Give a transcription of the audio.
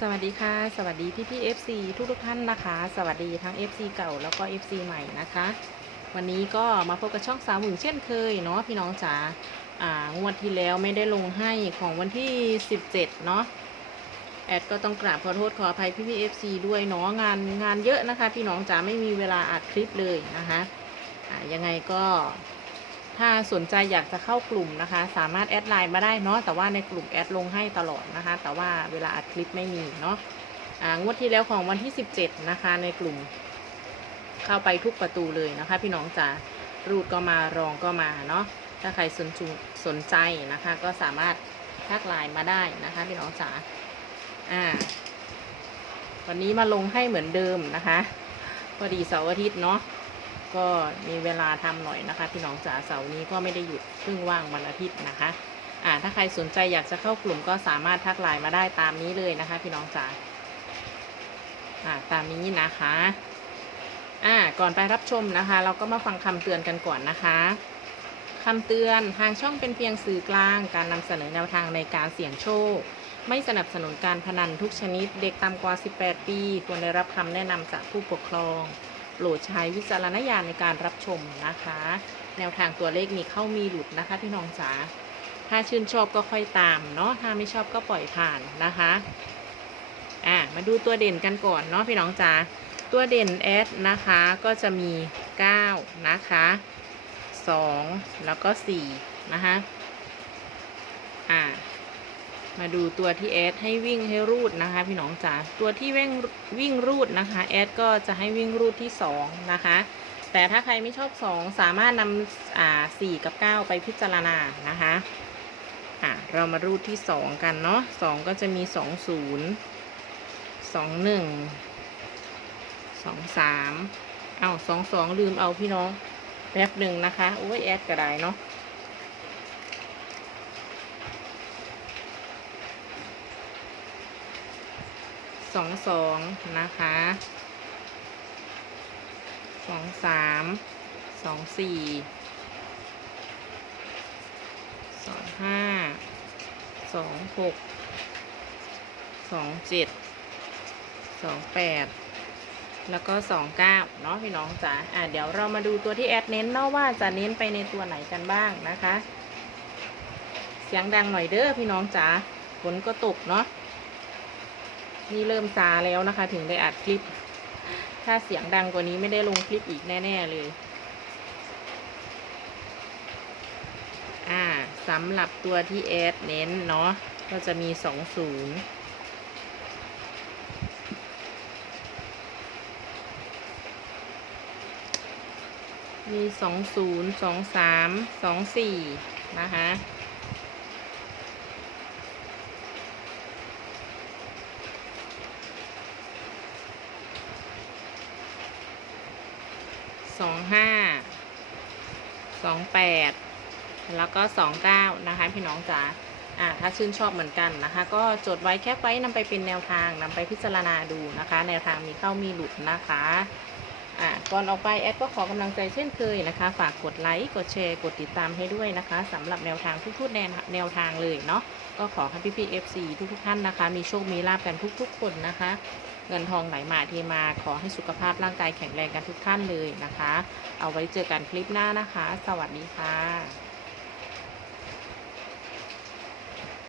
สวัสดีค่ะ สวัสดีพี่พี่ FC ทุกทุกท่านนะคะ สวัสดีทั้ง FC เก่าแล้วก็ FC ใหม่นะคะ วันนี้ก็มาพบกับช่องสาวหมึงเช่นเคยเนาะพี่น้องจ๋าอ่างวดที่แล้วไม่ได้ลงให้ของวันที่ 17 เนาะแอดก็ต้องกราบขอโทษขออภัยพี่พี่ FC ด้วยเนาะงานงานเยอะนะคะ พี่น้องจ๋าไม่มีเวลาอัดคลิปเลยนะคะอ่ายังไงก็ ถ้าสนใจอยากจะเข้ากลุ่มนะคะ สามารถแอดไลน์มาได้เนาะแต่ว่าในกลุ่มแอดลงให้ตลอดนะคะ แต่ว่าเวลาอัดคลิปไม่มีเนาะอ่างวดที่แล้วของวันที่ 17 นะคะ ในกลุ่ม เข้าไปทุกประตูเลยนะคะ พี่น้องจ๋ารูดก็มารองก็มาเนาะถ้าใครสนจุสนใจนะคะ ก็สามารถทักไลน์มาได้นะคะ พี่น้องจ๋าอ่า วันนี้มาลงให้เหมือนเดิมนะคะพอดีเสาร์อาทิตย์เนาะ ก็มีเวลาทำหน่อยนะคะ พี่น้องจ๋าเสาร์นี้ก็ไม่ได้หยุดเพิ่งว่างวันอาทิตย์นะคะอ่าถ้าใครสนใจอยากจะเข้ากลุ่มก็สามารถทักไลน์มาได้ตามนี้เลยนะคะ พี่น้องจ๋าอ่าตามนี้นะคะอ่าก่อนไปรับชมนะคะ เราก็มาฟังคำเตือนกันก่อนนะคะคำเตือนทางช่องเป็นเพียงสื่อกลาง การนำเสนอแนวทางในการเสี่ยงโชค ไม่สนับสนุนการพนันทุกชนิด เด็กต่ำกว่า 18 ปี ควรได้รับคำแนะนำจากผู้ปกครอง โปรดใช้วิจารณญาณในการรับชมนะคะ แนวทางตัวเลขมีเข้ามีหลุดนะคะพี่น้องจ๋าถ้าชื่นชอบก็ค่อยตามเนาะถ้าไม่ชอบก็ปล่อยผ่านนะคะอะมาดูตัวเด่นกันก่อนเนาะพี่น้องจ๋าตัวเด่นแอดนะคะก็จะมี 9 นะคะ 2 แล้วก็ 4 นะคะอ่า มาดูตัวที่แอดให้วิ่งให้รูดนะคะ พี่น้องจ๋าตัวที่วิ่งวิ่งรูดนะคะแอดก็จะให้วิ่งรูดที่ 2 นะคะ แต่ถ้าใครไม่ชอบ 2 สามารถนำอ่า4กับ 9 ไปพิจารณานะคะอ่าเรามารูดที่ 2 กันเนาะ2ก็จะมี 2 0 2 1สองสามเอาสองสองลืมเอาพี่น้องแป๊บหนึ่งนะคะโอ้ยแอดก็ได้เนาะ สองสองนะคะสองสามสองสี่สองห้าสองหกสองเจ็ดสองแปดแล้วก็สองเก้าเนาะพี่น้องจ๋าอะเดี๋ยวเรามาดูตัวที่แอดเน้นเนาะว่าจะเน้นไปในตัวไหนกันบ้างนะคะ เสียงดังหน่อยเด้อพี่น้องจ๋าฝนก็ตกเนาะ นี่เริ่มซาแล้วนะคะ ถึงได้อัดคลิป ถ้าเสียงดังกว่านี้ไม่ได้ลงคลิปอีกแน่ๆเลย อ่าสำหรับตัวที่แอดเน้นเนาะก็จะมีสองศูนย์มีสองศูนย์สองสามสองสี่นะคะ สองห้าสองแปดแล้วก็สองเก้านะคะ พี่น้องจ๋าอ่าถ้าชื่นชอบเหมือนกันนะคะ ก็จดไว้แคปไว้นำไปเป็นแนวทางนำไปพิจารณาดูนะคะ แนวทางมีเข้ามีหลุดนะคะอ่าก่อนออกไปแอดก็ขอกำลังใจเช่นเคยนะคะ ฝากกดไลค์กดแชร์กดติดตามให้ด้วยนะคะสำหรับแนวทางทุกๆแนวแนวทางเลยเนาะก็ขอให้พี่พี่เอฟซีทุกๆท่านนะคะ มีโชคมีลาบกันทุกๆคนนะคะ เงินทองไหลมาเทมาขอให้สุขภาพร่างกายแข็งแรงกันทุกท่านเลยนะคะ เอาไว้เจอกันคลิปหน้านะคะ สวัสดีค่ะ